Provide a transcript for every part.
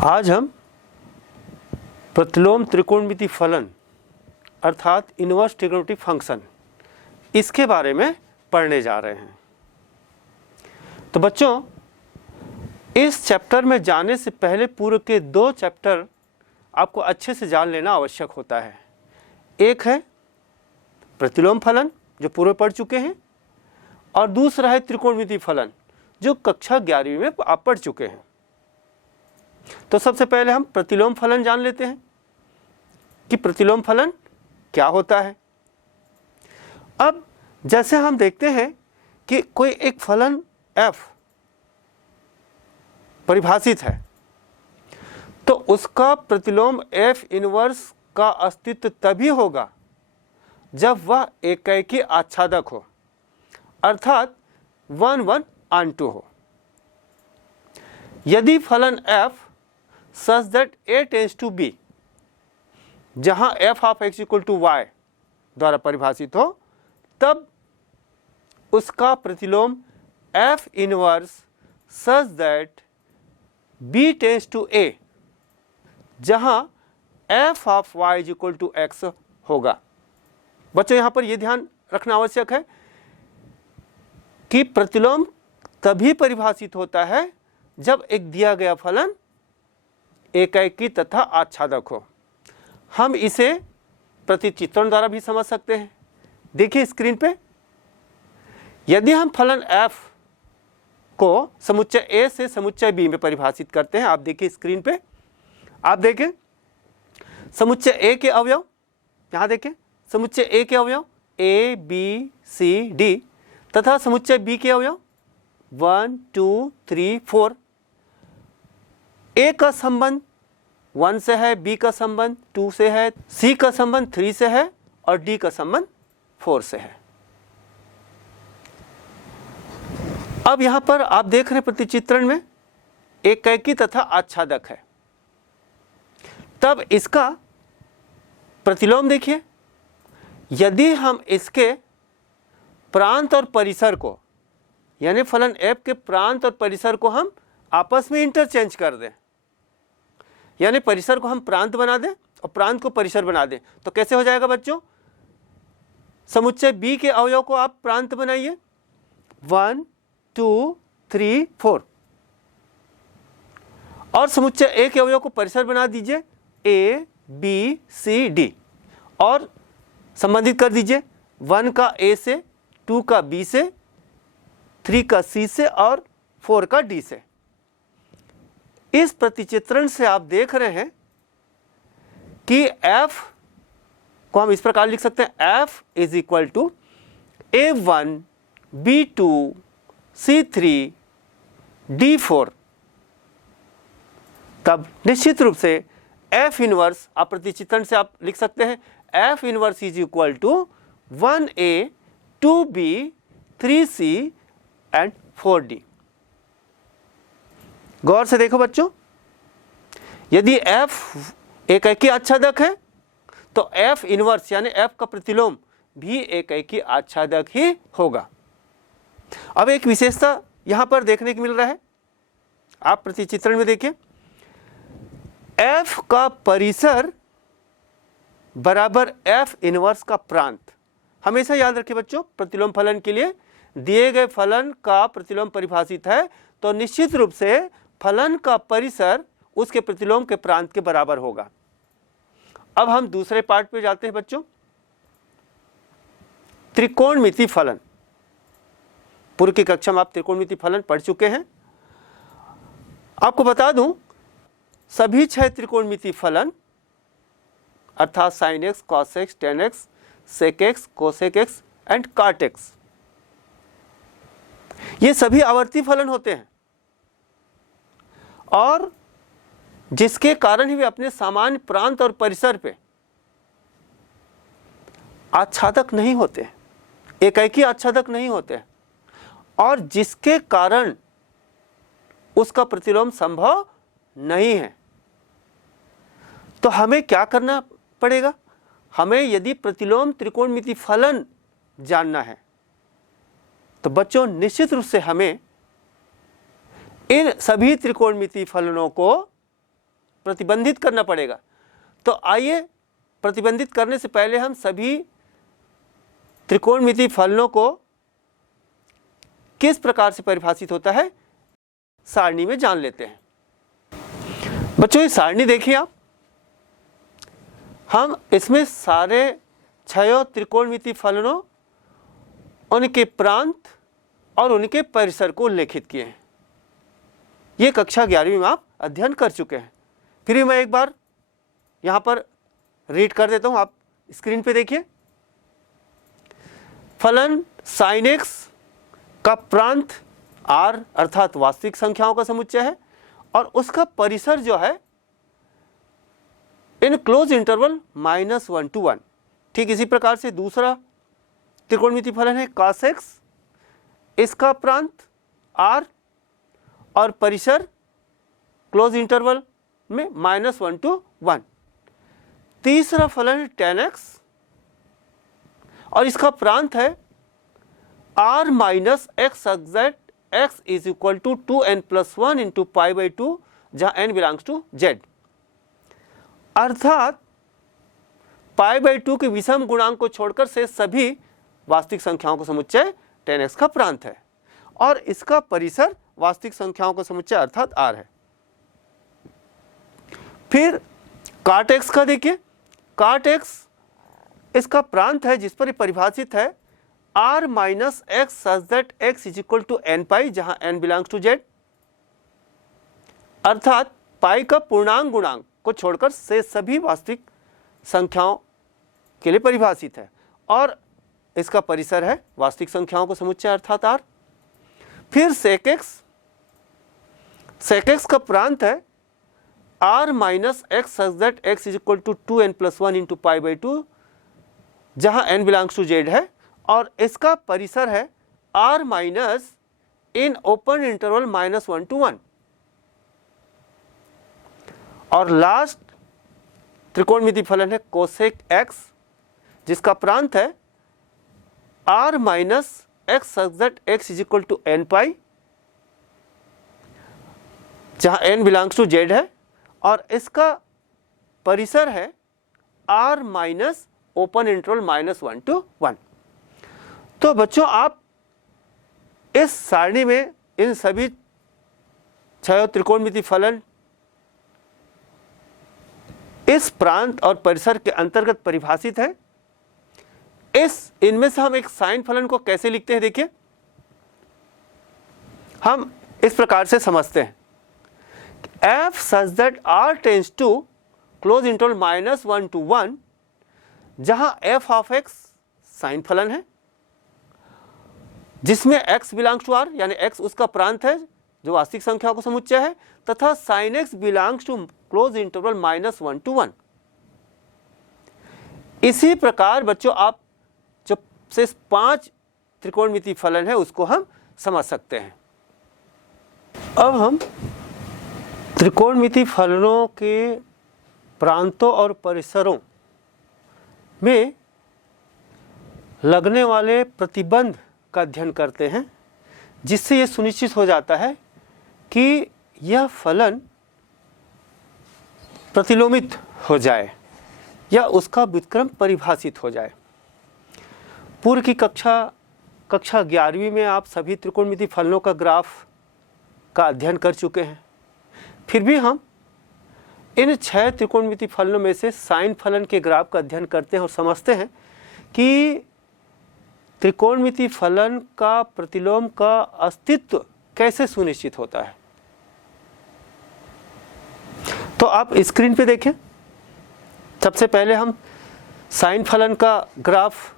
आज हम प्रतिलोम त्रिकोणमिति फलन अर्थात इनवर्स ट्रिग्नोमेट्रिक फंक्शन इसके बारे में पढ़ने जा रहे हैं। तो बच्चों, इस चैप्टर में जाने से पहले पूर्व के दो चैप्टर आपको अच्छे से जान लेना आवश्यक होता है। एक है प्रतिलोम फलन जो पूर्व पढ़ चुके हैं, और दूसरा है त्रिकोणमिति फलन जो कक्षा 11वीं में आप पढ़ चुके हैं। तो सबसे पहले हम प्रतिलोम फलन जान लेते हैं कि प्रतिलोम फलन क्या होता है। अब जैसे हम देखते हैं कि कोई एक फलन f परिभाषित है, तो उसका प्रतिलोम f इनवर्स का अस्तित्व तभी होगा जब वह एकाएकी आच्छादक हो, अर्थात 1:1 हो। यदि फलन f such that a tends to b, जहां f of x equal to y द्वारा परिभाषित हो, तब उसका प्रतिलोम f inverse such that b tends to a, जहां f of y is equal to x होगा। बच्चों, यहां पर यह ध्यान रखना आवश्यक है कि प्रतिलोम तभी परिभाषित होता है जब एक दिया गया फलन एकाएकी तथा आच्छादक हो। हम इसे प्रतिचित्रण द्वारा भी समझ सकते हैं। देखिए स्क्रीन पे, यदि हम फलन f को समुच्चय a से समुच्चय b में परिभाषित करते हैं, आप देखिए स्क्रीन पे, आप देखें समुच्चय a के अवयव, यहां देखें समुच्चय a के अवयव a b c d तथा समुच्चय b के अवयव 1 2 3 4। A का संबंध 1 से है, B का संबंध 2 से है, C का संबंध 3 से है और D का संबंध 4 से है। अब यहां पर आप देख रहे हैं प्रतिचित्रण में एकाएकी तथा आच्छादक है। तब इसका प्रतिलोम देखिए, यदि हम इसके प्रांत और परिसर को, यानी फलन f के प्रांत और परिसर को हम आपस में इंटरचेंज कर दें, यानी परिसर को हम प्रांत बना दें और प्रांत को परिसर बना दें, तो कैसे हो जाएगा बच्चों? समुच्चय b के अवयव को आप प्रांत बनाइए 1 2 3 4, और समुच्चय a के अवयव को परिसर बना दीजिए a b c d, और संबंधित कर दीजिए 1 का a से, 2 का b से, 3 का c से और 4 का d से। इस प्रतिचित्रण से आप देख रहे हैं कि f को हम इस प्रकार लिख सकते हैं, f is equal to a1 b2 c3 d4। तब निश्चित रूप से f इनवर्स आप प्रतिचित्रण से आप लिख सकते हैं, f inverse is equal to 1a 2b 3c and 4d। गौर से देखो बच्चों, यदि f एकाएकी आच्छादक है तो f इनवर्स यानी f का प्रतिलोम भी एकाएकी आच्छादक ही होगा। अब एक विशेषता यहां पर देखने को मिल रहा है, आप प्रतिचित्रण में देखिए, f का परिसर बराबर f इनवर्स का प्रांत। हमेशा याद रखिए बच्चों, प्रतिलोम फलन के लिए दिए गए फलन का प्रतिलोम परिभाषित है तो निश्चित रूप से फलन का परिसर उसके प्रतिलोम के प्रांत के बराबर होगा। अब हम दूसरे पार्ट पे जाते हैं बच्चों, त्रिकोणमिति फलन। पूर्व की कक्षा में आप त्रिकोणमिति फलन पढ़ चुके हैं। आपको बता दूं, सभी 6 त्रिकोणमिति फलन अर्थात sin x, cos x, tan x, sec x, cosec x and cot x, ये सभी आवर्ती फलन होते हैं और जिसके कारण ही वे अपने सामान्य प्रांत और परिसर पे आच्छादक नहीं होते, एकाएकी आच्छादक नहीं होते, और जिसके कारण उसका प्रतिलोम संभव नहीं है। तो हमें क्या करना पड़ेगा? हमें यदि प्रतिलोम त्रिकोणमिति फलन जानना है तो बच्चों निश्चित रूप से हमें इन सभी त्रिकोणमिति फलनों को प्रतिबंधित करना पड़ेगा। तो आइए प्रतिबंधित करने से पहले हम सभी त्रिकोणमितीय फलनों को किस प्रकार से परिभाषित होता है सारणी में जान लेते हैं। बच्चों, ये सारणी देखिए आप, हम इसमें सारे 6 त्रिकोणमितीय फलनों, उनके प्रांत और उनके परिसर को उल्लेखित किए हैं। ये कक्षा 11वीं में आप अध्ययन कर चुके हैं। फिर भी मैं एक बार यहाँ पर रीड कर देता हूँ, आप स्क्रीन पे देखिए। फलन sin x का प्रांत r अर्थात वास्तविक संख्याओं का समुच्चय है और उसका परिसर जो है इन क्लोज इंटरवल -1 to 1। ठीक इसी प्रकार से दूसरा त्रिकोणमितीय फलन है cos x, इसका प्रांत r और परिसर क्लोज इंटरवल में -1 to 1। तीसरा फलन है tan x और इसका प्रांत है r minus x exact x is equal to 2n+1 into π/2 जहाँ n बिलोंग्स टू z। अर्थात π/2 के विषम गुणांक को छोड़कर से सभी वास्तविक संख्याओं का समुच्चय tan x का प्रांत है और इसका परिसर वास्तविक संख्याओं का समुच्चय अर्थात r है। फिर cot x का देखिए, cot x इसका प्रांत है जिस पर ये परिभाषित है r minus x such that x is equal to n π जहाँ n बिलोंग्स टू z। अर्थात पाई का पूर्णांक गुणांक को छोड़कर से सभी वास्तविक संख्याओं के लिए परिभाषित है और इसका परिसर है वास्तविक संख्याओं का समुच्चय अर्थात r। फिर sec x का प्रांत है r minus x such that x is equal to 2n+1 into π/2 जहाँ n बिलोंग्स टू z है और इसका परिसर है r minus in open interval -1 to 1। और लास्ट त्रिकोणमितीय फलन है कोसेक x जिसका प्रांत है r minus x such that x is equal to n π जहाँ n बिलोंग्स टू z है और इसका परिसर है r minus open interval -1 to 1। तो बच्चों, आप इस सारणी में इन सभी 6 त्रिकोणमितीय फलन इस प्रांत और परिसर के अंतर्गत परिभाषित है। इनमें से हम एक साइन फलन को कैसे लिखते हैं देखिए, हम इस प्रकार से समझते हैं f such that r tends to close interval -1 to 1 जहां f of x साइन फलन है जिसमें x बिलोंग्स टू r यानी x उसका प्रांत है जो वास्तविक संख्याओं का समुच्चय है तथा sin x belongs to close interval -1 to 1। इसी प्रकार बच्चों, आप जो से 5 त्रिकोणमितीय फलन है उसको हम समझ सकते हैं। अब हम त्रिकोणमितीय फलनों के प्रांतों और परिसरों में लगने वाले प्रतिबंध का अध्ययन करते हैं जिससे ये सुनिश्चित हो जाता है कि यह फलन प्रतिलोमित हो जाए या उसका व्युत्क्रम परिभाषित हो जाए। पूर्व की कक्षा 11वीं में आप सभी त्रिकोणमितीय फलनों का ग्राफ का अध्ययन कर चुके हैं। फिर भी हम इन 6 त्रिकोणमितीय फलनों में से साइन फलन के ग्राफ का अध्ययन करते हैं और समझते हैं कि त्रिकोणमितीय फलन का प्रतिलोम का अस्तित्व कैसे सुनिश्चित होता है। तो आप स्क्रीन पे देखें, सबसे पहले हम साइन फलन का ग्राफ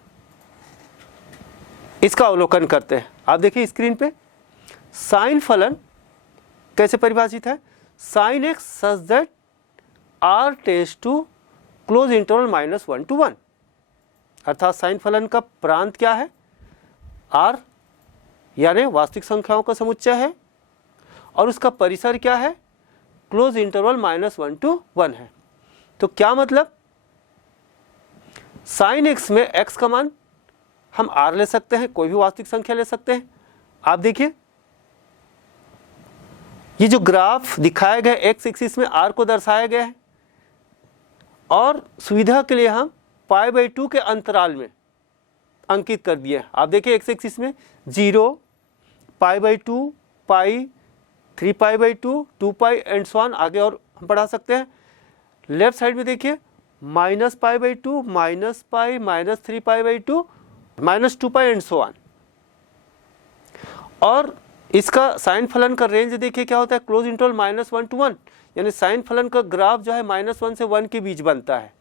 इसका अवलोकन करते हैं। आप देखिए स्क्रीन पे, साइन फलन कैसे परिभाषित है, sin x such that r tends to close interval -1 to 1। अर्थात साइन फलन का प्रांत क्या है, r यानी वास्तविक संख्याओं का समुच्चय है और उसका परिसर क्या है, क्लोज इंटरवल -1 to 1 है। तो क्या मतलब, sin x में x का मान हम r ले सकते हैं, कोई भी वास्तविक संख्या ले सकते हैं। आप देखिए ये जो ग्राफ दिखाया गया एक्स एक्सिस में आर को दर्शाया गया है और सुविधा के लिए हम π/2 के अंतराल में अंकित कर दिए। आप देखिए एक्स एक्सिस में 0, π/2, पाई, 3π/2, 2π एंड सो ऑन, आगे और हम बढ़ा सकते हैं। लेफ्ट साइड में देखिए -π/2, -π, -3π/2, -2π एंड सो ऑन। और इसका साइन फलन का रेंज देखिए क्या होता है, क्लोज इंटरवल -1 to 1, यानी साइन फलन का ग्राफ जो है -1 से 1 के बीच बनता है।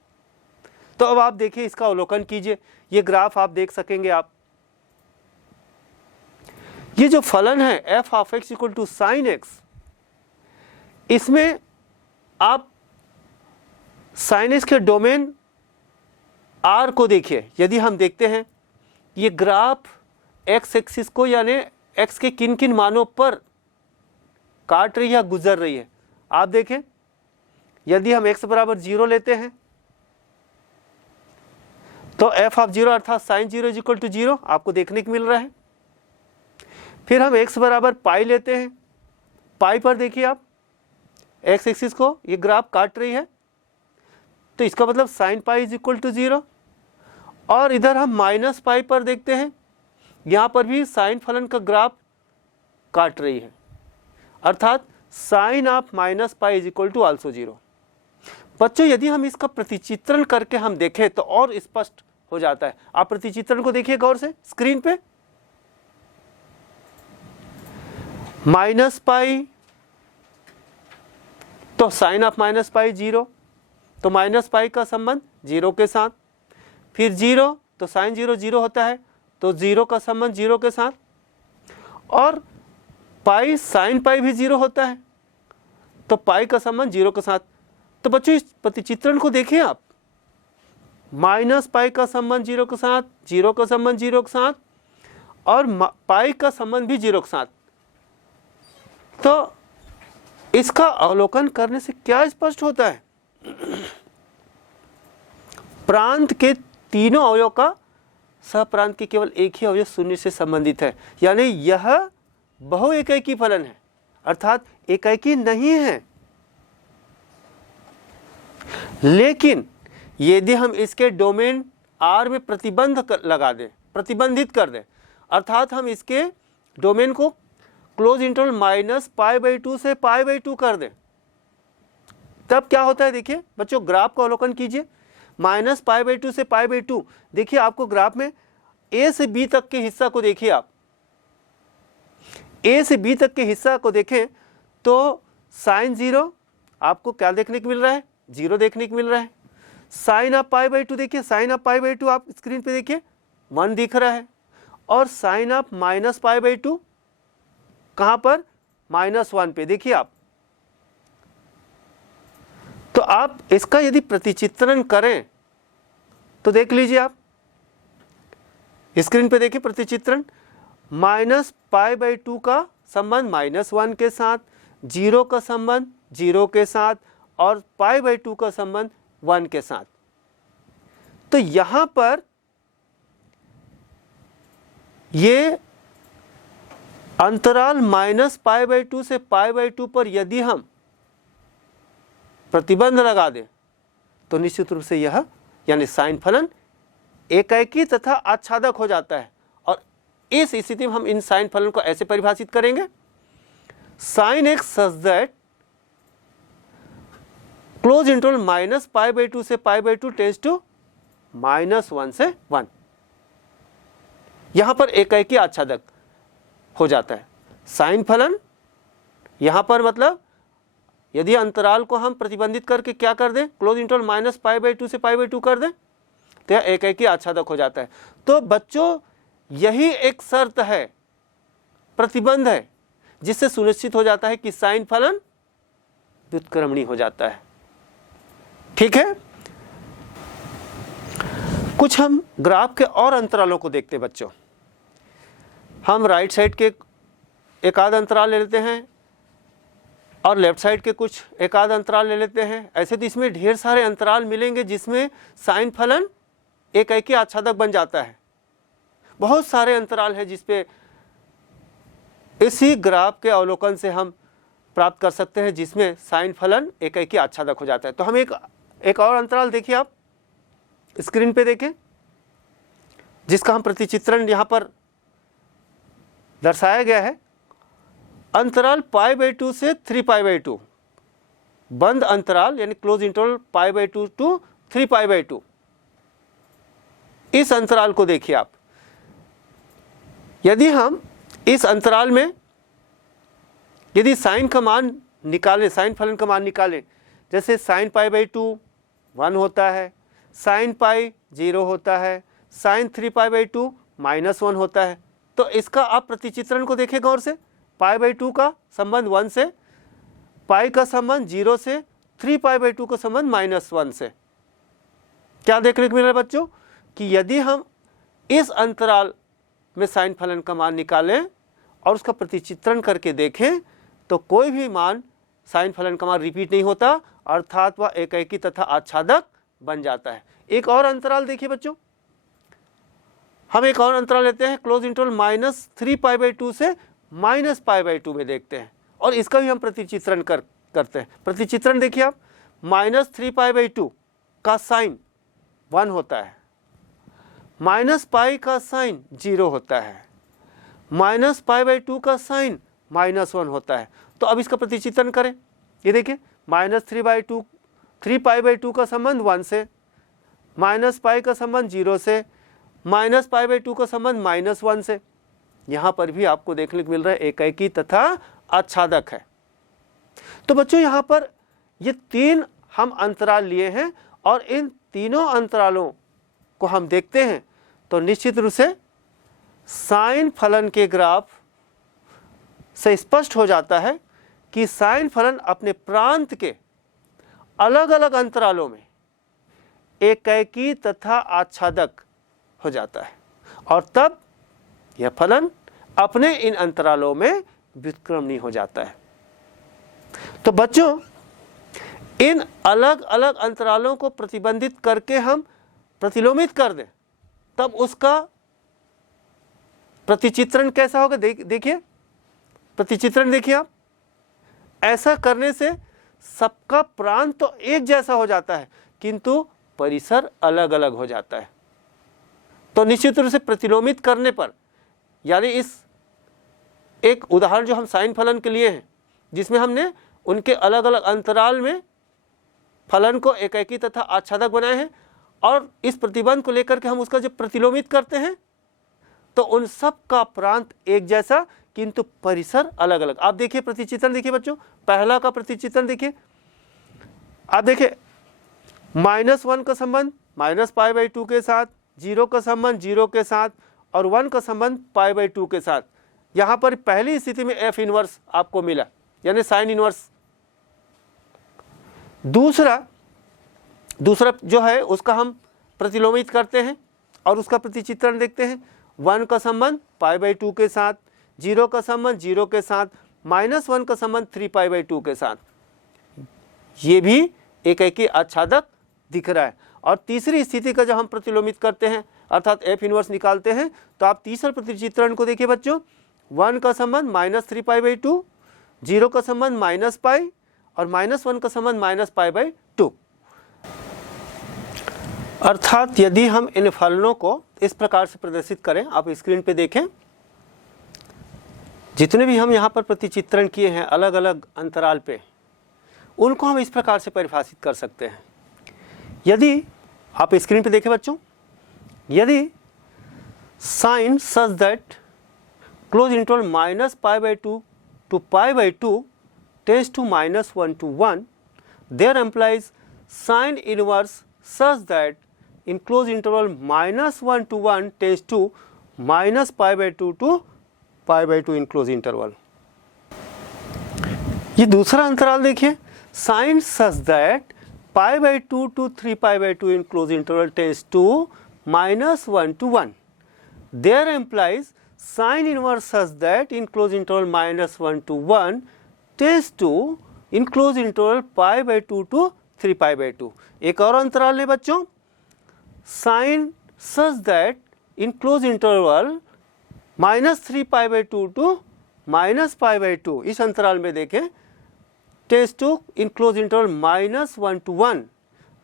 तो अब आप देखिए इसका अवलोकन कीजिए, ये ग्राफ आप देख सकेंगे। आप ये जो फलन है f of x equal to sine x, इसमें आप साइन x के डोमेन r को देखिए। यदि हम देखते हैं ये ग्राफ x एक्सिस को यानी x के किन किन मानों पर काट रही है, गुजर रही है, आप देखें। यदि हम x बराबर 0 लेते हैं तो f ऑफ 0 अर्थात साइन 0 इज इक्वल टू 0 आपको देखने को मिल रहा है। फिर हम x बराबर पाई लेते हैं, पाई पर देखिए आप x एक्सिस को ये ग्राफ काट रही है, तो इसका मतलब sine pi is equal to 0। और इधर हम माइनस पाई पर देखते हैं, यहाँ पर भी साइन फलन का ग्राफ काट रही है, अर्थात sine of -π is equal to also 0। बच्चों यदि हम इसका प्रतिचित्रण करके हम देखें तो और स्पष्ट हो जाता है। आप प्रतिचित्रण को देखिए गौर से स्क्रीन पे। -π तो साइन ऑफ -π 0, तो -π का संबंध 0 के साथ। फिर 0 तो साइन 0 0 होता है, तो 0 का संबंध 0 के साथ। और पाई साइन पाई भी 0 होता है, तो पाई का संबंध 0 के साथ। तो बच्चों इस प्रतिचित्रण को देखिए आप, -π का संबंध 0 के साथ, 0 का संबंध 0 के साथ और पाई का संबंध भी 0 के साथ। तो इसका अवलोकन करने से क्या स्पष्ट होता है, प्रांत के तीनों अवयव का सहप्रांत के केवल एक ही अवयव शून्य से संबंधित है, यानी यह बहु एकैकी फलन है, अर्थात एकैकी नहीं है। लेकिन यदि हम इसके डोमेन R में प्रतिबंधित कर दें, अर्थात हम इसके डोमेन को क्लोज इंटरवल -π/2 से π/2 कर दें, तब क्या होता है। देखिए बच्चों ग्राफ का अवलोकन कीजिए, -π/2 से π/2। देखिए आपको ग्राफ में A से B तक के हिस्सा को देखिए, आप A से B तक के हिस्सा को देखें तो साइन 0 आपको क्या देखने को मिल रहा है, 0 देखने को मिल रहा है। साइन ऑफ π/2 देखिए, साइन ऑफ π/2 आप स्क्रीन पे देखिए 1 दिख रहा है। और साइन ऑफ -π/2 कहाँ पर, -1 पे देखिए आप। तो आप इसका यदि प्रतिचित्रण करें तो देख लीजिए, आप स्क्रीन पे देखिए प्रतिचित्रण, -π/2 का संबंध -1 के साथ, 0 का संबंध 0 के साथ और π/2 का संबंध 1 के साथ। तो यहां पर ये अंतराल -π/2 से π/2 पर यदि हम प्रतिबंध लगा दें तो निश्चित रूप से यह यानी साइन फलन एकैकी तथा आच्छादक हो जाता है। और इस स्थिति में हम इन साइन फलन को ऐसे परिभाषित करेंगे, sine x such that close interval -π/2 से π/2 टेंड्स टू -1 से 1। यहां पर एकैकी आच्छादक हो जाता है साइन फलन। यहां पर मतलब यदि अंतराल को हम प्रतिबंधित करके क्या कर दें, क्लोज इंटरवल -π/2 से π/2 कर दें तो यह एकैकी आच्छादक हो जाता है। तो बच्चों यही एक शर्त है, प्रतिबंध है, जिससे सुनिश्चित हो जाता है कि साइन फलन व्युत्क्रमणीय हो जाता है। ठीक है, कुछ हम ग्राफ के और अंतरालों को देखते हैं बच्चों। हम राइट साइड के एक आध अंतराल ले लेते हैं और लेफ्ट साइड के कुछ एक आध अंतराल ले लेते हैं। ऐसे तो इसमें ढेर सारे अंतराल मिलेंगे जिसमें साइन फलन एकैकी आच्छादक बन जाता है। बहुत सारे अंतराल हैं जिसपे इसी ग्राफ के अवलोकन से हम प्राप्त कर सकते हैं जिसमें साइन फलन एकाएकी आच्छादक हो जाता है। तो हम एक और अंतराल देखिए, आप स्क्रीन पे देखें, जिसका हम प्रतिचित्रण यहाँ पर दर्शाया गया है। अंतराल π/2 से 3π/2, बंद अंतराल यानी क्लोज इंटरवल π/2 टू 3π/2। इस अंतराल को देखिए आप, यदि हम इस अंतराल में यदि साइन का मान निकालें, साइन फलन का मान निकालें, जैसे साइन π/2 1 होता है, साइन पाई 0 होता है, साइन 3π/2 -1 होता है, तो इसका आप प्रतिचित्रण को देखें गौर से। π/2 का संबंध 1 से, पाई का संबंध 0 से, 3π/2 का संबंध -1 से। क्या देखने को मिल रहा है बच्चों कि यदि हम इस अंतराल में साइन फलन का मान निकालें और उसका प्रतिचित्रण करके देखें तो कोई भी मान साइन फलन का मान रिपीट नहीं होता, अर्थात वह एकाएकी तथा आच्छादक बन जाता है। एक और अंतराल देखिए बच्चों, हम एक और अंतराल लेते हैं क्लोज इंटरवल -3π/2 से -π/2 में देखते हैं और इसका भी हम प्रतिचित्रण करते हैं। प्रतिचित्रण देखिए आप, -3π/2 का साइन 1 होता है, -π का साइन 0 होता है, -π/2 का साइन -1 होता है। तो अब इसका प्रतिचित्रण करें, ये देखिए -3π/2 का संबंध 1 से, -π का संबंध 0 से, -π/2 का संबंध -1 से। यहाँ पर भी आपको देखने को मिल रहा है एकाएकी तथा आच्छादक है। तो बच्चों यहाँ पर ये 3 हम अंतराल लिए हैं और इन तीनों अंतरालों को हम देखते हैं तो निश्चित रूप से साइन फलन के ग्राफ से स्पष्ट हो जाता है कि साइन फलन अपने प्रांत के अलग अलग अंतरालों में एकाएकी तथा आच्छादक हो जाता है और तब यह फलन अपने इन अंतरालों में व्युत्क्रमणीय हो जाता है। तो बच्चों इन अलग अलग अंतरालों को प्रतिबंधित करके हम प्रतिलोमित कर दें तब उसका प्रतिचित्रण कैसा होगा। देखिए प्रतिचित्रण देखिए आप, ऐसा करने से सबका प्रांत तो एक जैसा हो जाता है किंतु परिसर अलग अलग हो जाता है। तो निश्चित रूप से प्रतिलोमित करने पर, यानी इस एक उदाहरण जो हम साइन फलन के लिए हैं जिसमें हमने उनके अलग अलग अंतराल में फलन को एकाएकी तथा आच्छादक बनाए हैं और इस प्रतिबंध को लेकर के हम उसका जब प्रतिलोमित करते हैं तो उन सब का प्रांत एक जैसा किंतु परिसर अलग अलग। आप देखिए प्रतिचित्रण देखिए बच्चों, पहला का प्रतिचित्रण देखिए, आप देखिए -1 का संबंध -π/2 के साथ, 0 का संबंध 0 के साथ और 1 का संबंध π/2 के साथ। यहाँ पर पहली स्थिति में F इनवर्स आपको मिला यानी साइन इनवर्स। दूसरा जो है उसका हम प्रतिलोमित करते हैं और उसका प्रतिचित्रण देखते हैं। 1 का संबंध π/2 के साथ, 0 का संबंध 0 के साथ, -1 का संबंध 3π/2 के साथ। ये भी एकाएकी आच्छादक दिख रहा है। और तीसरी स्थिति का जब हम प्रतिलोमित करते हैं अर्थात F इनवर्स निकालते हैं तो आप तीसरा प्रतिचित्रण को देखिए बच्चों, 1 का संबंध -3π/2, 0 का संबंध -π और -1 का संबंध -π/2। अर्थात यदि हम इन फलनों को इस प्रकार से प्रदर्शित करें, आप स्क्रीन पे देखें, जितने भी हम यहाँ पर प्रतिचित्रण किए हैं अलग अलग अंतराल पे, उनको हम इस प्रकार से परिभाषित कर सकते हैं। यदि आप स्क्रीन पे देखें बच्चों, यदि sine such that close interval -π/2 to π/2 tends to -1 to 1, there implies sine inverse such that in closed interval -1 to 1 tends to -π/2 to π/2 in closed interval। ये दूसरा अंतराल देखिए, sign such that π/2 to 3π/2 in closed interval tends to -1 to 1, there implies sine inverse such that in closed interval -1 to 1 tends to in closed interval π/2 to 3π/2। एक और अंतराल है बच्चों, sine such that in close interval -3π/2 to -π/2। इस अंतराल में देखें tends to in closed interval -1 to 1,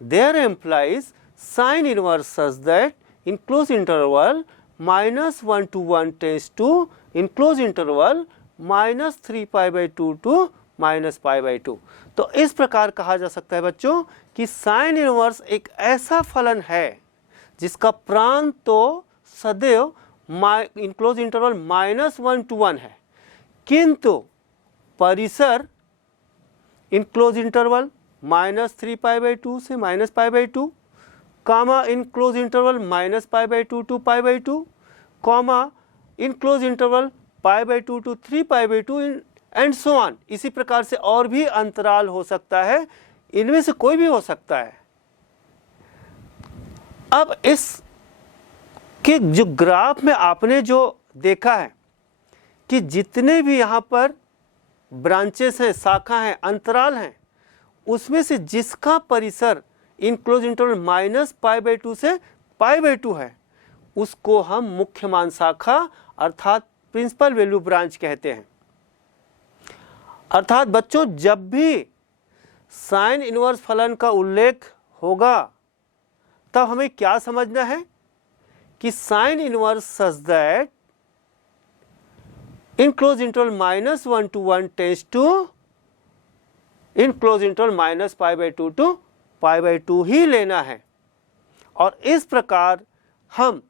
there implies sine inverse such that in closed interval -1 to 1 tends to in closed interval -3 pi by 2 to -pi by 2। तो इस प्रकार कहा जा सकता है बच्चों कि साइन इनवर्स एक ऐसा फलन है जिसका प्रांत तो सदैव इनक्लोज इंटरवल -1 to 1 है, किंतु परिसर इनक्लोज इंटरवल -3 पाई बाई 2 से -pi by 2, comma enclose interval -pi by 2 to pi by 2, comma enclose interval pi by 2 to 3 pi by 2 and so on. इसी प्रकार से और भी अंतराल हो सकता है, इनमें से कोई भी हो सकता है। अब इस के जो ग्राफ में आपने जो देखा है कि जितने भी यहाँ पर ब्रांचेस हैं, शाखा हैं, अंतराल हैं, उसमें से जिसका परिसर इनक्लोज इंटरवल -पाई बाई 2 से पाई बाई 2 है उसको हम मुख्य मान शाखा अर्थात प्रिंसिपल वैल्यू ब्रांच कहते हैं। अर्थात बच्चों जब भी साइन इनवर्स फलन का उल्लेख होगा तब हमें क्या समझना है कि sine inverse such that in close interval -1 to 1 tends to in close interval -pi by 2 to pi by 2 ही लेना है। और इस प्रकार हम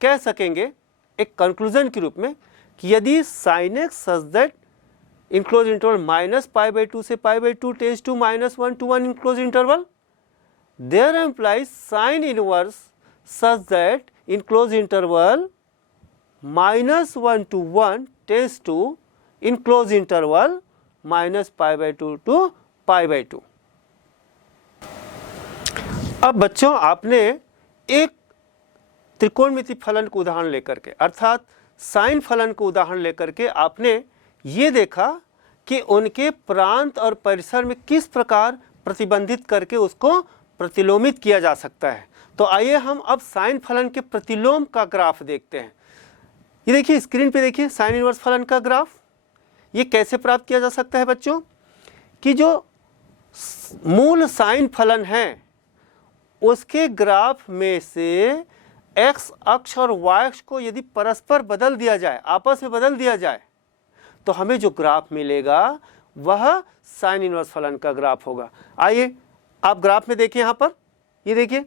कह सकेंगे एक कंक्लूजन के रूप में कि यदि sine X such that in close interval -pi by 2 से pi by 2 tends to -1 to 1 in close interval, there implies sine inverse such that in close interval -1 to 1 tends to in close interval -pi by 2 to pi by 2। अब बच्चों आपने एक त्रिकोणमिति फलन को उदाहरण लेकर के अर्थात साइन फलन को उदाहरण लेकर के आपने ये देखा कि उनके प्रांत और परिसर में किस प्रकार प्रतिबंधित करके उसको प्रतिलोमित किया जा सकता है। तो आइए हम अब साइन फलन के प्रतिलोम का ग्राफ देखते हैं। ये देखिए स्क्रीन पे देखिए साइन इनवर्स फलन का ग्राफ। ये कैसे प्राप्त किया जा सकता है बच्चों कि जो मूल साइन फलन है उसके ग्राफ में से एक्स अक्ष और वाई अक्ष को यदि परस्पर बदल दिया जाए, आपस में बदल दिया जाए, तो हमें जो ग्राफ मिलेगा वह साइन इनवर्स फलन का ग्राफ होगा। आइए आप ग्राफ में देखिए, यहाँ पर ये देखिए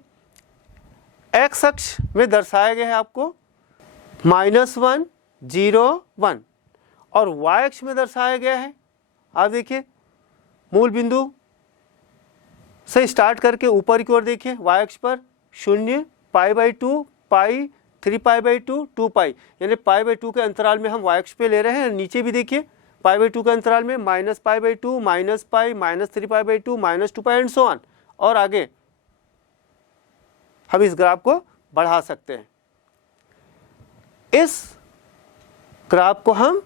एक्स अक्ष में दर्शाया गया है आपको -1 0 1 और वाई अक्ष में दर्शाया गया है, आप देखिए मूल बिंदु से स्टार्ट करके ऊपर की ओर देखिए वाई अक्ष पर 0 पाई बाई 2 पाई 3 पाई बाई 2 2 पाई, यानी पाई बाई 2 के अंतराल में हम वाई अक्ष पे ले रहे हैं। नीचे भी देखिए पाई बाई 2 के अंतराल में -पाई by 2 -pi -3 pi by 2 -2 pi and so on. और आगे हम इस ग्राफ को बढ़ा सकते हैं। इस ग्राफ को हम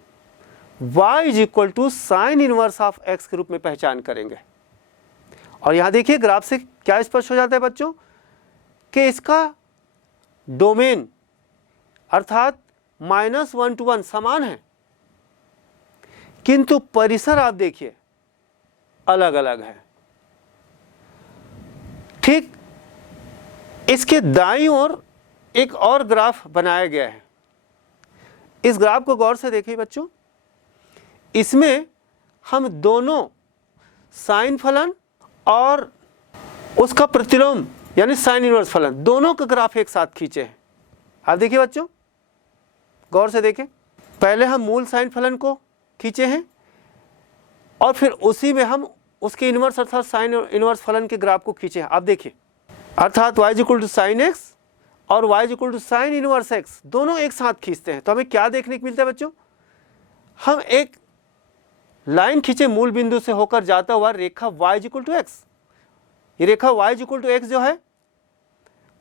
y = sine inverse of x के रूप में पहचान करेंगे। और यहाँ देखिए ग्राफ से क्या स्पष्ट हो जाता है बच्चों कि इसका डोमेन अर्थात -1 to 1 समान है, किंतु परिसर आप देखिए अलग अलग है। ठीक इसके दाईं ओर एक और ग्राफ बनाया गया है। इस ग्राफ को गौर से देखिए बच्चों, इसमें हम दोनों साइन फलन और उसका प्रतिलोम यानी साइन इनवर्स फलन दोनों का ग्राफ एक साथ खींचे हैं। आप देखिए बच्चों गौर से देखें, पहले हम मूल साइन फलन को खींचे हैं और फिर उसी में हम उसके इनवर्स अर्थात साइन इनवर्स फलन के ग्राफ को खींचे हैं। आप देखिए अर्थात y = साइन एक्स और y = साइन इनवर्स एक्स दोनों एक साथ खींचते हैं। तो हमें क्या देखने को मिलता है बच्चों, हम एक लाइन खींचे मूल बिंदु से होकर जाता हुआ रेखा y = x। ये रेखा y = x जो है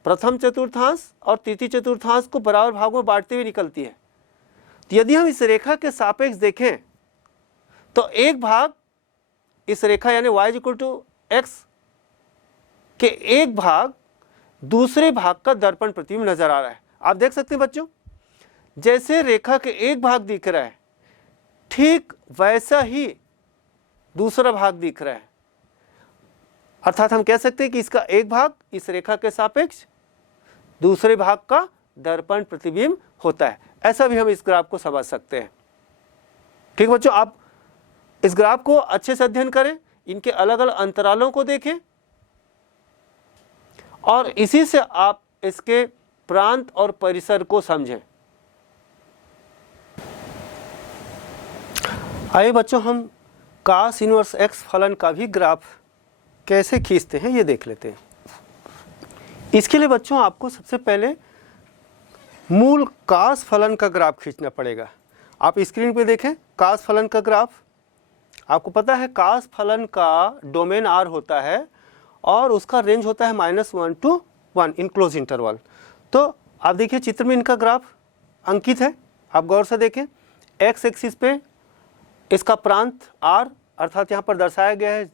प्रथम चतुर्थांश और तृतीय चतुर्थांश को बराबर भागों में बांटते हुए निकलती है। तो यदि हम इस रेखा के सापेक्ष देखें तो एक भाग इस रेखा यानी y = x के एक भाग दूसरे भाग का दर्पण प्रतिबिंब नजर आ रहा है। आप देख सकते हैं बच्चों जैसे रेखा के एक भाग दिख रहा है ठीक वैसा ही दूसरा भाग दिख रहा है, अर्थात हम कह सकते हैं कि इसका एक भाग इस रेखा के सापेक्ष दूसरे भाग का दर्पण प्रतिबिंब होता है। ऐसा भी हम इस ग्राफ को समझ सकते हैं। ठीक है बच्चों, आप इस ग्राफ को अच्छे से अध्ययन करें, इनके अलग अलग अंतरालों को देखें और इसी से आप इसके प्रांत और परिसर को समझें। आइए बच्चों, हम cos इनवर्स x फलन का भी ग्राफ कैसे खींचते हैं ये देख लेते हैं। इसके लिए बच्चों आपको सबसे पहले मूल cos फलन का ग्राफ खींचना पड़ेगा। आप स्क्रीन पे देखें cos फलन का ग्राफ। आपको पता है cos फलन का डोमेन R होता है और उसका रेंज होता है -1 to 1 इन क्लोज इंटरवल। तो आप देखिए चित्र में इनका ग्राफ अंकित है, आप गौर से देखें। x एक्सिस पे इसका प्रांत R अर्थात यहाँ पर दर्शाया गया है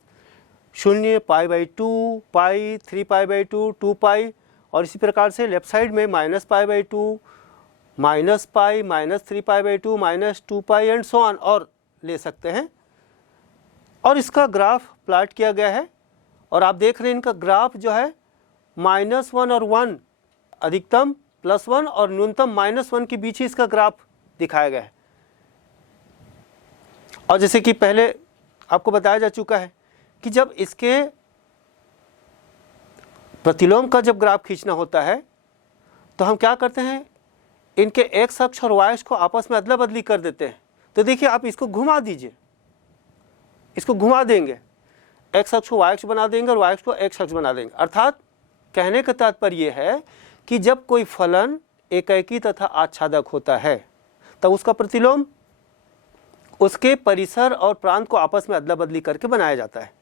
0, π/2, पाई, 3π/2, 2π और इसी प्रकार से लेफ्ट साइड में -π/2, -π, -3π/2, -2π एंड सो ऑन और ले सकते हैं। और इसका ग्राफ प्लॉट किया गया है और आप देख रहे हैं इनका ग्राफ जो है -1 और 1 अधिकतम +1 और न्यूनतम -1 के बीच ही इसका ग्राफ दिखाया गया है। और जैसे कि पहले आपको बताया जा चुका है कि जब इसके प्रतिलोम का जब ग्राफ खींचना होता है तो हम क्या करते हैं, इनके x अक्ष और y अक्ष को आपस में अदला बदली कर देते हैं। तो देखिए आप इसको घुमा दीजिए, इसको घुमा देंगे, x अक्ष को y अक्ष बना देंगे और y अक्ष को x अक्ष बना देंगे। अर्थात कहने का तात्पर्य यह है कि जब कोई फलन एकाकी तथा आच्छादक होता है तब उसका प्रतिलोम उसके परिसर और प्रांत को आपस में अदला बदली करके बनाया जाता है।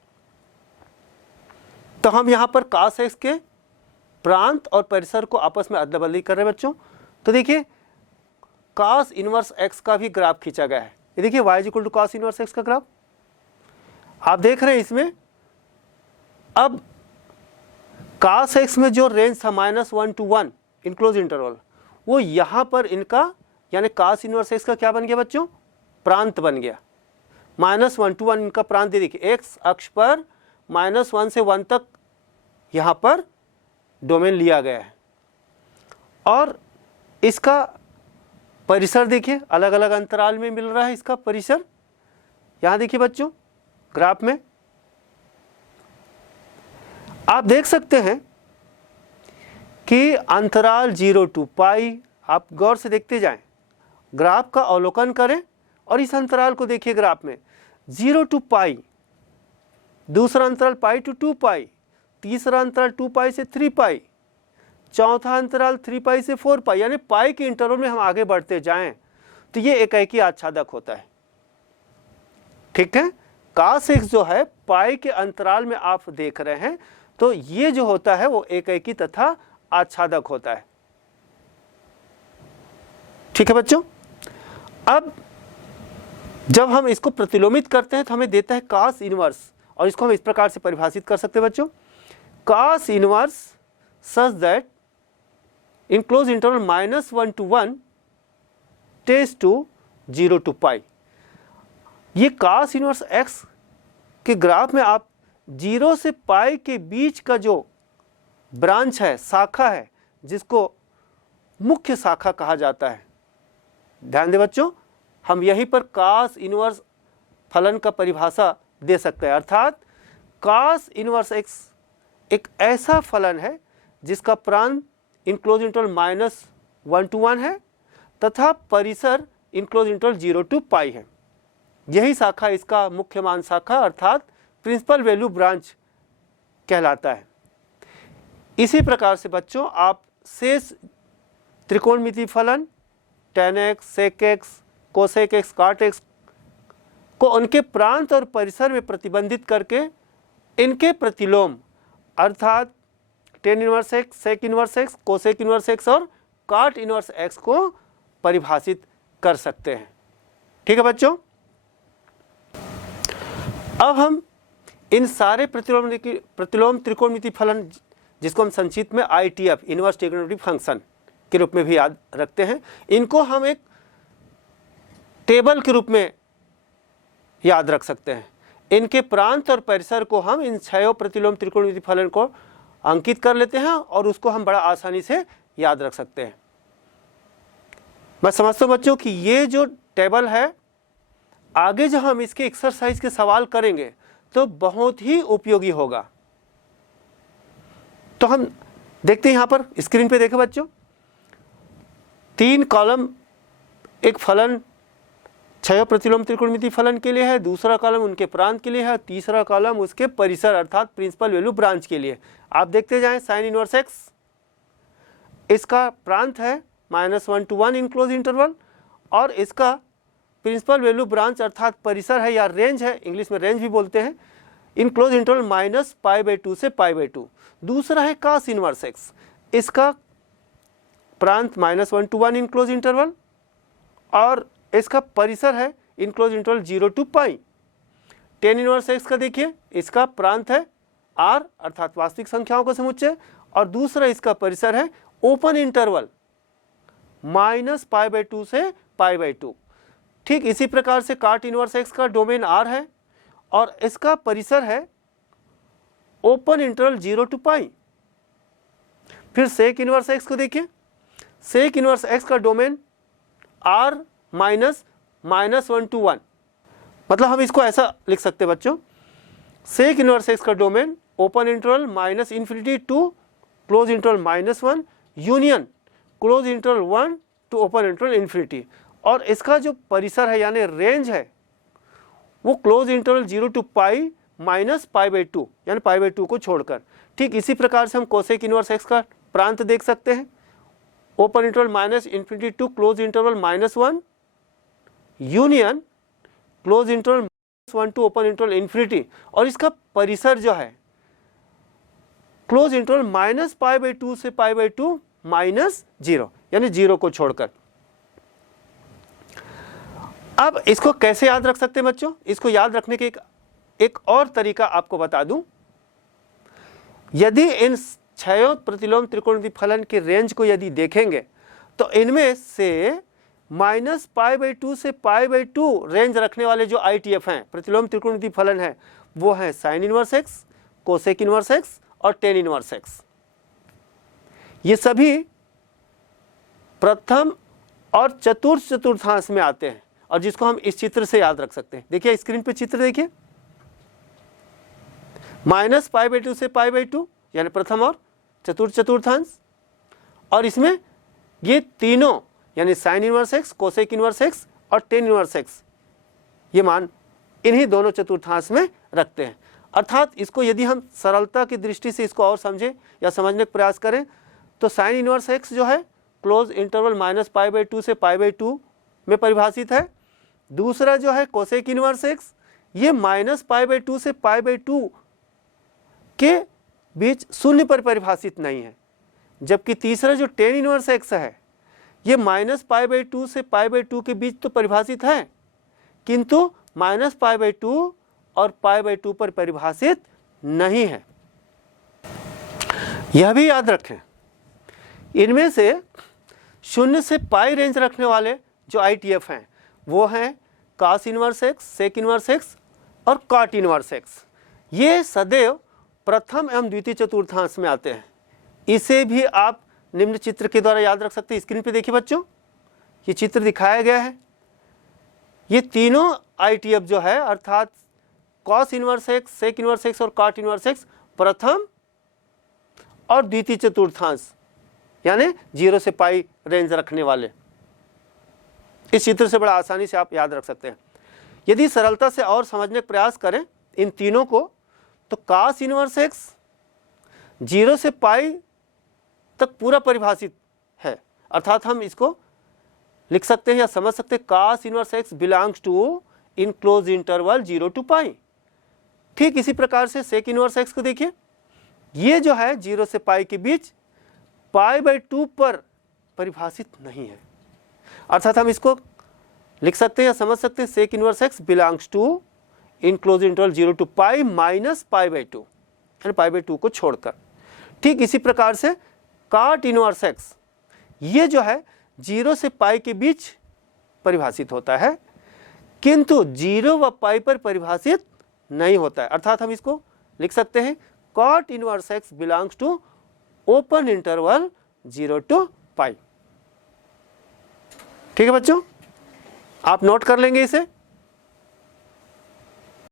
तो हम यहाँ पर cos x के प्रांत और परिसर को आपस में अदला बदली कर रहे हैं बच्चों। तो देखिए cos इनवर्स x का भी ग्राफ खींचा गया है। ये देखिए y = cos इनवर्स x का ग्राफ आप देख रहे हैं। इसमें अब cos x में जो रेंज था -1 to 1 इन क्लोज इंटरवल, वो यहाँ पर इनका यानी cos इनवर्स x का क्या बन गया बच्चों, प्रांत बन गया। -1 to 1 इनका प्रांत देखिए, x अक्ष पर -1 से 1 तक यहाँ पर डोमेन लिया गया है। और इसका परिसर देखिए अलग अलग अंतराल में मिल रहा है इसका परिसर। यहाँ देखिए बच्चों ग्राफ में आप देख सकते हैं कि अंतराल 0 to π, आप गौर से देखते जाएं, ग्राफ का अवलोकन करें और इस अंतराल को देखिए ग्राफ में 0 to π, दूसरा अंतराल π to 2π, तीसरा अंतराल 2π से 3π, चौथा अंतराल 3π से 4π, यानी π के इंटरवल में हम आगे बढ़ते जाएं तो ये एकाकी आच्छादक होता है। ठीक है, cos x जो है π के अंतराल में आप देख रहे हैं, तो ये जो होता है वो एकाकी तथा आच्छादक होता है। ठीक है बच्चों, अब जब हम इसको प्रतिलोमित करते हैं तो हमें देता है cos इनवर्स, और इसको हम इस प्रकार से परिभाषित कर सकते हैं बच्चों, cos inverse such that in close interval -1 to 1 tends to 0 to π। ये cos इनवर्स x के ग्राफ में आप 0 से π के बीच का जो ब्रांच है, शाखा है, जिसको मुख्य शाखा कहा जाता है। ध्यान दें बच्चों, हम यहीं पर cos इनवर्स फलन का परिभाषा दे सकते हैं। अर्थात cos इनवर्स x एक ऐसा फलन है जिसका प्रांत इन क्लोज इंटरवल -1 to 1 है तथा परिसर इन क्लोज इंटरवल 0 to π है। यही शाखा इसका मुख्य मान शाखा अर्थात प्रिंसिपल वैल्यू ब्रांच कहलाता है। इसी प्रकार से बच्चों आप शेष त्रिकोणमितीय फलन tan x, sec x, cosec x, cot x को उनके प्रांत और परिसर में प्रतिबंधित करके इनके प्रतिलोम अर्थात tan inverse x, sec inverse x, cosec inverse x और cot इनवर्स x को परिभाषित कर सकते हैं। ठीक है बच्चों, अब हम इन सारे प्रतिलोम त्रिकोणमितीय फलन, जिसको हम संक्षिप्त में ITF इनवर्स ट्रिगोनोमेट्रिक फंक्शन के रूप में भी याद रखते हैं, इनको हम एक टेबल के रूप में याद रख सकते हैं। इनके प्रांत और परिसर को हम इन 6 प्रतिलोम त्रिकोणमितीय फलन को अंकित कर लेते हैं और उसको हम बड़ा आसानी से याद रख सकते हैं। मैं समझता हूं बच्चों कि ये जो टेबल है, आगे जो हम इसके एक्सरसाइज के सवाल करेंगे तो बहुत ही उपयोगी होगा। तो हम देखते हैं, यहाँ पर स्क्रीन पे देखें बच्चों, 3 कॉलम एक फलन 6 प्रतिलोम त्रिकोणमितीय फलन के लिए है, दूसरा कॉलम उनके प्रांत के लिए है, तीसरा कॉलम उसके परिसर अर्थात प्रिंसिपल वैल्यू ब्रांच के लिए। आप देखते जाएं, साइन इनवर्स एक्स इसका प्रांत है -1 to 1 इन क्लोज इंटरवल, और इसका प्रिंसिपल वैल्यू ब्रांच अर्थात परिसर है या रेंज है, इंग्लिश में रेंज भी बोलते हैं, इन क्लोज इंटरवल -π/2 से π/2। दूसरा है cos इनवर्स एक्स, इसका प्रांत -1 to 1 इन क्लोज इंटरवल और इसका परिसर है in close interval 0 to π। tan inverse x का देखिए, इसका प्रांत है r अर्थात वास्तविक संख्याओं का समुच्चय, और दूसरा इसका परिसर है ओपन इंटरवल -π/2 से π/2। ठीक इसी प्रकार से cot इनवर्स एक्स का डोमेन r है और इसका परिसर है ओपन इंटरवल 0 to π। फिर sec इनवर्स एक्स को देखिए, sec इनवर्स एक्स का डोमेन r -1 to 1, मतलब हम इसको ऐसा लिख सकते हैं बच्चों, sec इनवर्स एक्स का domain open interval -∞ to close interval -1 union close interval 1 to open interval ∞, और इसका जो परिसर है यानी रेंज है वो क्लोज इंटरवल 0 to π -π/2 यानी π/2 को छोड़कर। ठीक इसी प्रकार से हम कोसेक इनवर्स एक्स का प्रांत देख सकते हैं, open interval -∞ to close interval -1 union close interval -1 to open interval ∞, और इसका परिसर जो है क्लोज इंटरवल -π/2 से π/2 -0 यानी 0 को छोड़कर। अब इसको कैसे याद रख सकते हैं बच्चों? इसको याद रखने के एक और तरीका आपको बता दूं। यदि इन 6 प्रतिलोम त्रिकोणमितीय फलन के रेंज को यदि देखेंगे तो इनमें से -π/2 से π/2 रेंज रखने वाले जो ITF हैं, प्रतिलोम त्रिकोणमितीय फलन है, वो है sine inverse x, cosec inverse X और टेन इनवर्स एक्स। ये सभी प्रथम और चतुर्थांश में आते हैं और जिसको हम इस चित्र से याद रख सकते हैं। देखिए स्क्रीन पे चित्र देखिए, -π/2 से π/2 यानी प्रथम और चतुर्थांश, और इसमें ये तीनों यानी sine inverse x, cosec inverse X और टेन इनवर्स एक्स, ये मान इन्हीं दोनों चतुर्थांश में रखते हैं। अर्थात इसको यदि हम सरलता की दृष्टि से इसको और समझें या समझने का प्रयास करें तो साइन इनवर्स एक्स जो है क्लोज इंटरवल -π/2 से π/2 में परिभाषित है। दूसरा जो है कोसेक इनवर्स एक्स, ये -π/2 से π/2 के बीच शून्य पर परिभाषित नहीं है, जबकि तीसरा जो टेन इनवर्स एक्स है ये -π/2 से π/2 के बीच तो परिभाषित है, किंतु -π/2 और π/2 पर परिभाषित नहीं है। यह भी याद रखें, इनमें से 0 से π रेंज रखने वाले जो ITF हैं वो हैं cos inverse X, sec inverse X और cot इनवर्स एक्स। ये सदैव प्रथम एवं द्वितीय चतुर्थांश में आते हैं। इसे भी आप निम्न चित्र के द्वारा याद रख सकते हैं। स्क्रीन पे देखिए बच्चों, ये चित्र दिखाया गया है। ये तीनों ITF जो है अर्थात cos inverse X, sec inverse X और cot इनवर्स एक्स प्रथम और द्वितीय चतुर्थांश यानी 0 से π रेंज रखने वाले, इस चित्र से बड़ा आसानी से आप याद रख सकते हैं। यदि सरलता से और समझने का प्रयास करें इन तीनों को तो cos इनवर्स एक्स 0 से π तक पूरा परिभाषित है, अर्थात हम इसको लिख सकते हैं या समझ सकते हैं cos inverse X belongs to in close interval 0 to π। ठीक इसी प्रकार से सेक इनवर्स एक्स को देखिए, ये जो है 0 से π के बीच π/2 पर परिभाषित नहीं है, अर्थात हम इसको लिख सकते हैं या समझ सकते हैं sec inverse X belongs to in close interval 0 to π -π/2 यानी π/2 को छोड़कर। ठीक इसी प्रकार से cot इनवर्स एक्स ये जो है 0 से π के बीच परिभाषित होता है, किंतु 0 व π पर परिभाषित नहीं होता है। अर्थात हम इसको लिख सकते हैं cot inverse x belongs to open interval 0 to pi. ठीक है बच्चों, आप नोट कर लेंगे इसे।